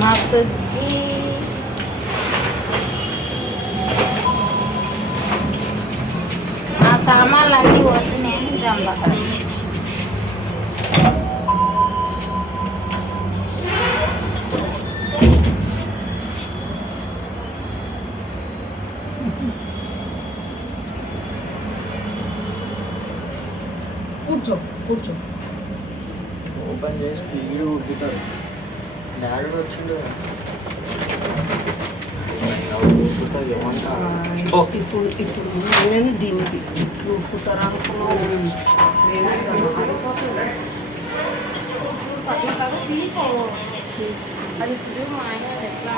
మా సుజ్జి నా సామాన్లు అన్నీ పోతున్నాయని జంబక్కడ కూర్చో కూర్చో. ఓపెన్ చేసి వీడియో ఉడుకుతారు. డాడీ వచ్చిండు ఇప్పుడు నేను దీనికి ఇట్లు ఉప్పుతారా అనుకున్నాను. అది ఇప్పుడు మా ఆయన ఎట్లా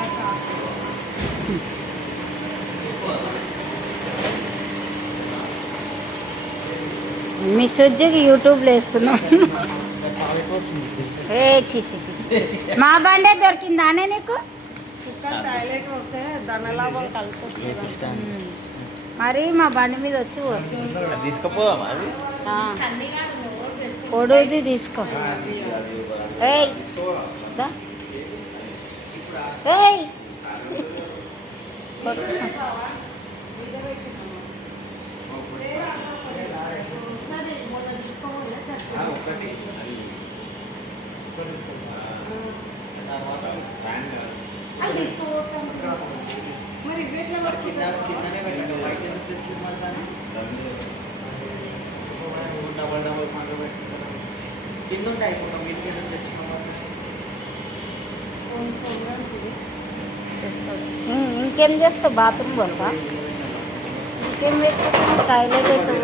మీ సుజ్జికి యూట్యూబ్లో వేస్తున్నాం. ఏ చి మా బండే దొరికిందానే నీకు? టాయిలెట్ వస్తే దాని లాభాలు కలిసి మరి మా బండి మీద వచ్చి తీసుకుపోదామా అది? పొడుది తీసుకో. ఏయ్ దా. ఏయ్ ఇంకేం చేస్తావు? బాత్రూమ్ బస్సా? ఇంకేం పెట్టుకుంటావు? టాయిలెట్ అయితే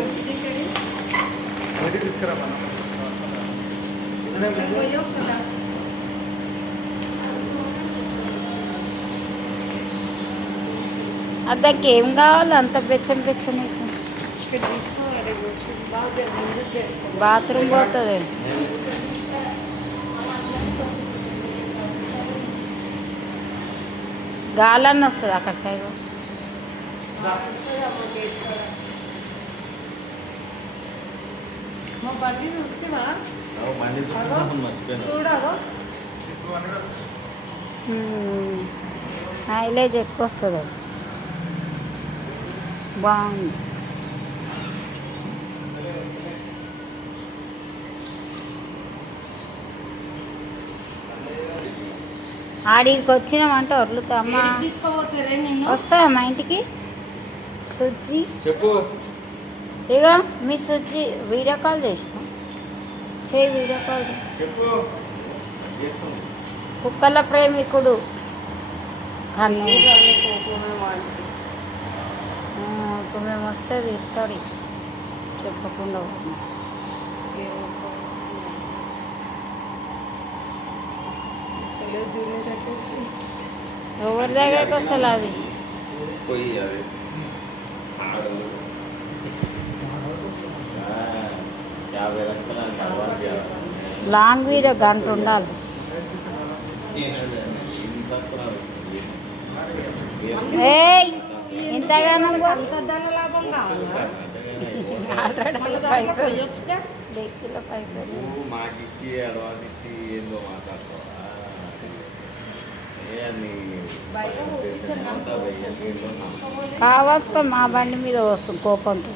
అద్దకి ఏం కావాలి అంత పెచ్చని బాత్రూమ్ పోతుంది. గాలన్న వస్తుంది అక్కడ సైడ్. మా బండి చూస్తేవా చూడవా? మైలేజ్ ఎక్కువ వస్తుంది. అది బాగుంది. ఆడికి వచ్చినామంటే వదులుతామా? వస్తా మా ఇంటికి. సుజ్జి ఇక మీ సుజ్జి వీడియో కాల్ చేసినాం. Video call. కుక్కల ప్రేమికుడు కానీ ఇప్పుడు మేము వస్తే తిడతాడు చెప్పకుండా. ఎవరి దగ్గరికి వస్తుంది అది? లాంగ్ వీడియో గంట ఉండాలి. ఏయ్ ఇంతగానో లాభం కావాలా? వ్యక్తిలో పైసలు కావాల్సుకొని మా బండి మీద వస్తుంది కోపంతో.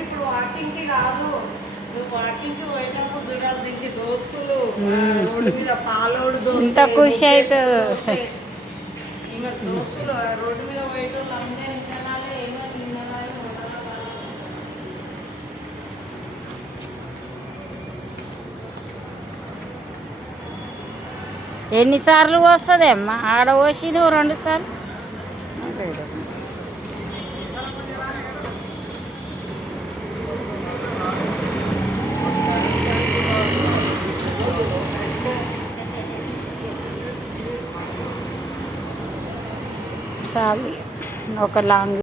ఇప్పుడు వాకింగ్కి కాదు, నువ్వు వాకింగ్కి పోయినప్పుడు చూడాలి దీనికి దోస్తులు రోడ్డు మీద పాలోడు ఇంత ఖుషి అవుతుంది. ఈమె దోస్తులు రోడ్డు మీద పోయేటోళ్ళు అందరూ తినాలి. ఏమో తినాలి. ఎన్నిసార్లు వస్తుంది అమ్మ? ఆడ పోసి నువ్వు 2 సార్లు. చాలు ఒక లాంగ్